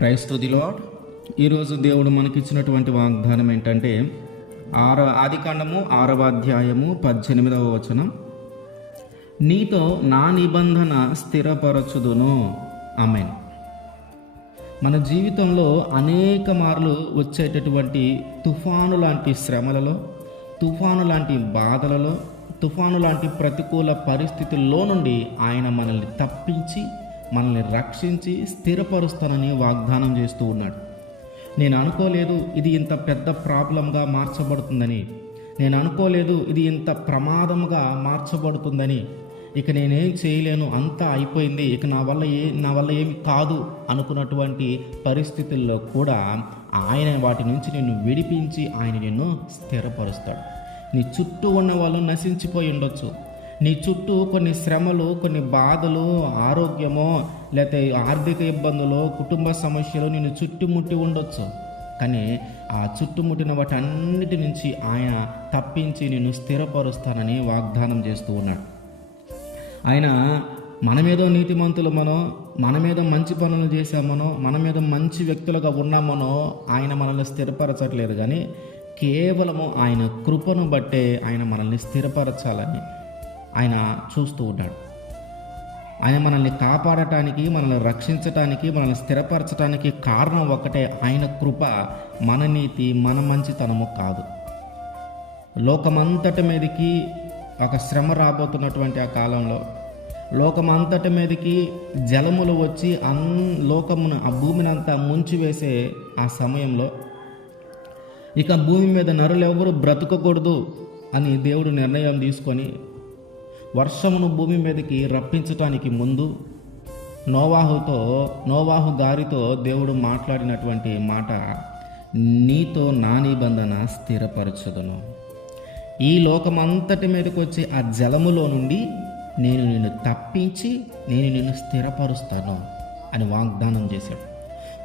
క్రైస్తుదిలో ఈరోజు దేవుడు మనకిచ్చినటువంటి వాగ్దానం ఏంటంటే ఆరో ఆదికాండము ఆరవ అధ్యాయము పద్దెనిమిదవ వచనం. నీతో నా నిబంధన స్థిరపరచుదును. అమెన్ మన జీవితంలో అనేక మార్లు వచ్చేటటువంటి తుఫాను లాంటి శ్రమలలో తుఫాను లాంటి బాధలలో తుఫాను లాంటి ప్రతికూల పరిస్థితుల్లో నుండి ఆయన మనల్ని తప్పించి మనల్ని రక్షించి స్థిరపరుస్తానని వాగ్దానం చేస్తూ ఉన్నాడు. నేను అనుకోలేదు ఇది ఇంత పెద్ద ప్రాబ్లంగా మార్చబడుతుందని. నేను అనుకోలేదు ఇది ఇంత ప్రమాదంగా మార్చబడుతుందని. ఇక నేనేం చేయలేను అంతా అయిపోయింది. ఇక నా వల్ల ఏ నా వల్ల ఏమి కాదు అనుకున్నటువంటి పరిస్థితుల్లో కూడా ఆయన వాటి నుంచి నిన్ను విడిపించి ఆయన నిన్ను స్థిరపరుస్తాడు. నీ చుట్టూ ఉన్న వాళ్ళు నశించిపోయి ఉండొచ్చు. నీ చుట్టూ కొన్ని శ్రమలు కొన్ని బాధలు ఆరోగ్యమో లేకపోతే ఆర్థిక ఇబ్బందులు కుటుంబ సమస్యలు నేను చుట్టుముట్టి ఉండొచ్చు. కానీ ఆ చుట్టుముట్టిన వాటన్నిటి నుంచి ఆయన తప్పించి నేను స్థిరపరుస్తానని వాగ్దానం చేస్తూ ఉన్నాడు. ఆయన మనమేదో నీతిమంతులు మనో మనమేదో మంచి పనులు చేశామనో మనమేదో మంచి వ్యక్తులుగా ఉన్నామనో ఆయన మనల్ని స్థిరపరచట్లేదు. కానీ కేవలము ఆయన కృపను బట్టే ఆయన మనల్ని స్థిరపరచాలని ఆయన చూస్తూ ఉన్నాడు. ఆయన మనల్ని కాపాడటానికి మనల్ని రక్షించటానికి మనల్ని స్థిరపరచటానికి కారణం ఒకటే ఆయన కృప మన నీతి మన మంచితనము కాదు. లోకమంతటి మీదకి ఒక శ్రమ రాబోతున్నటువంటి ఆ కాలంలో లోకమంతటి మీదకి జలములు వచ్చి అన్ లోకమును ఆ భూమిని అంతా ముంచివేసే ఆ సమయంలో ఇక భూమి మీద నరులు ఎవరు బ్రతకకూడదు అని దేవుడు నిర్ణయం తీసుకొని వర్షమును భూమి మీదకి రప్పించటానికి ముందు నోవాహుతో నోవాహు గారితో దేవుడు మాట్లాడినటువంటి మాట నీతో నా నిబంధన స్థిరపరచదును. ఈ లోకమంతటి మీదకి వచ్చే ఆ జలములో నుండి నేను నిన్ను తప్పించి నేను నిన్ను స్థిరపరుస్తాను అని వాగ్దానం చేశాడు.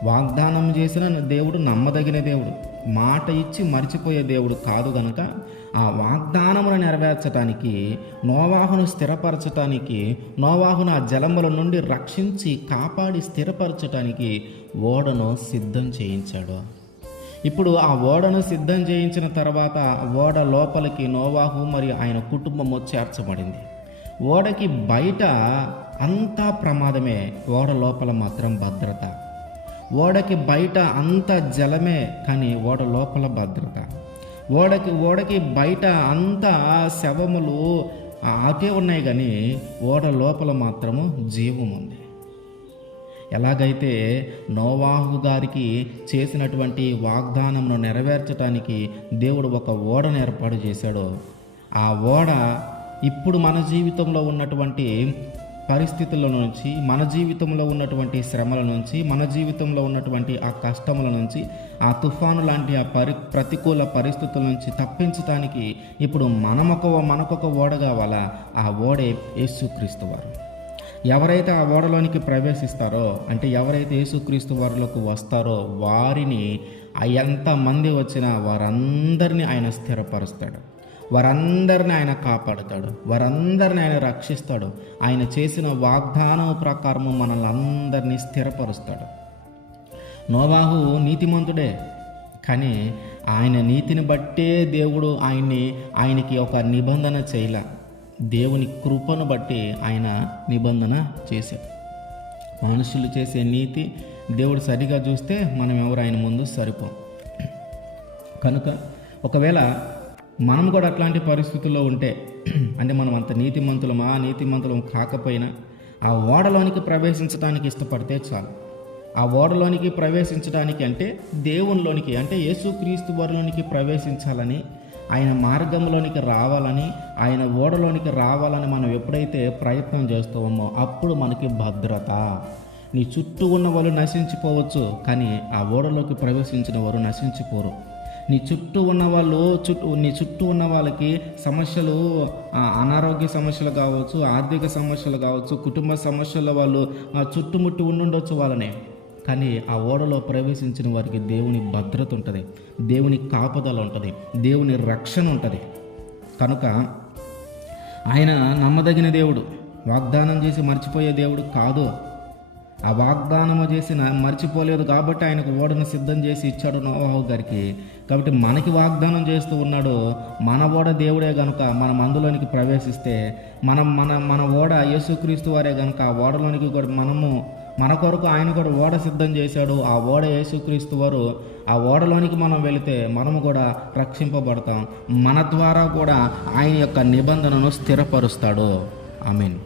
వాగ్దానం చేసిన దేవుడు నమ్మదగిన దేవుడు. మాట ఇచ్చి మర్చిపోయే దేవుడు కాదు గనుక ఆ వాగ్దానమును నెరవేర్చడానికి నోవాహును స్థిరపరచటానికి నోవాహును ఆ జలముల నుండి రక్షించి కాపాడి స్థిరపరచటానికి ఓడను సిద్ధం చేయించాడు. ఇప్పుడు ఆ ఓడను సిద్ధం చేయించిన తర్వాత ఓడ లోపలికి నోవాహు మరియు ఆయన కుటుంబము చేర్చబడింది. ఓడకి బయట అంతా ప్రమాదమే. ఓడ లోపల మాత్రం భద్రత. ఓడకి బయట అంత జలమే కానీ ఓడ లోపల భద్రత. ఓడకి ఓడకి బయట అంతా శవములు అటే ఉన్నాయి కానీ ఓడ లోపల మాత్రము జీవం ఉంది. ఎలాగైతే నోవాహు గారికి చేసినటువంటి వాగ్దానంను నెరవేర్చడానికి దేవుడు ఒక ఓడను ఏర్పాటు చేశాడో ఆ ఓడ ఇప్పుడు మన జీవితంలో ఉన్నటువంటి పరిస్థితుల నుంచి మన జీవితంలో ఉన్నటువంటి శ్రమల నుంచి మన జీవితంలో ఉన్నటువంటి ఆ కష్టముల నుంచి ఆ తుఫాను లాంటి ఆ పరి ప్రతికూల పరిస్థితుల నుంచి తప్పించడానికి ఇప్పుడు మనమొక మనకొక ఓడ కావాలా? ఆ ఓడే యేసుక్రీస్తు వారు. ఎవరైతే ఆ ఓడలోనికి ప్రవేశిస్తారో అంటే ఎవరైతే యేసుక్రీస్తు వారిలోకి వస్తారో వారిని ఎంతమంది వచ్చినా వారందరినీ ఆయన స్థిరపరుస్తాడు. వారందరిని ఆయన కాపాడుతాడు. వారందరిని ఆయన రక్షిస్తాడు. ఆయన చేసిన వాగ్దానం ప్రకారము మనల్ని అందరినీ స్థిరపరుస్తాడు. నోవాహు నీతిమంతుడే. కానీ ఆయన నీతిని బట్టే దేవుడు ఆయన్ని ఆయనకి ఒక నిబంధన చేయలే. దేవుని కృపను బట్టి ఆయన నిబంధన చేశాడు. మనుషులు చేసే నీతి దేవుడు సరిగా చూస్తే మనం ఎవరు ఆయన ముందు సరిపోం. కనుక ఒకవేళ మనం కూడా అట్లాంటి పరిస్థితుల్లో ఉంటే అంటే మనం అంత నీతిమంతులమా నీతిమంతులం కాకపోయినా ఆ ఓడలోనికి ప్రవేశించడానికి ఇష్టపడితే చాలు. ఆ ఓడలోనికి ప్రవేశించడానికి అంటే దేవునిలోనికి అంటే యేసుక్రీస్తు వారిలోనికి ప్రవేశించాలని ఆయన మార్గంలోనికి రావాలని ఆయన ఓడలోనికి రావాలని మనం ఎప్పుడైతే ప్రయత్నం చేస్తామో అప్పుడు మనకి భద్రత. నీ చుట్టూ ఉన్న వాళ్ళు నశించిపోవచ్చు కానీ ఆ ఓడలోకి ప్రవేశించిన వారు నశించిపోరు. నీ చుట్టూ ఉన్న వాళ్ళు చుట్టూ నీ చుట్టూ ఉన్న వాళ్ళకి సమస్యలు అనారోగ్య సమస్యలు కావచ్చు ఆర్థిక సమస్యలు కావచ్చు కుటుంబ సమస్యల వాళ్ళు ఆ, చుట్టుముట్టి ఉండుండొచ్చు వాళ్ళని. కానీ ఆ ఓడలో ప్రవేశించిన వారికి దేవుని భద్రత ఉంటుంది దేవుని కాపుదల ఉంటుంది దేవుని రక్షణ ఉంటుంది. కనుక ఆయన నమ్మదగిన దేవుడు వాగ్దానం చేసి మర్చిపోయే దేవుడు కాదు. ఆ వాగ్దానము చేసిన మర్చిపోలేదు కాబట్టి ఆయనకు ఓడను సిద్ధం చేసి ఇచ్చాడు నోవాహు గారికి. కాబట్టి మనకి వాగ్దానం చేస్తూ ఉన్నాడు మన ఓడ దేవుడే గనుక మనం అందులోనికి ప్రవేశిస్తే మనం మన మన ఓడ యేసుక్రీస్తు వారే గనుక ఆ ఓడలోనికి కూడా మనము మన కొరకు ఆయన కూడా ఓడ సిద్ధం చేశాడు ఆ ఓడ యేసుక్రీస్తు వారు ఆ ఓడలోనికి మనం వెళితే మనము కూడా రక్షింపబడతాం. మన ద్వారా కూడా ఆయన యొక్క నిబంధనను స్థిరపరుస్తాడు. I mean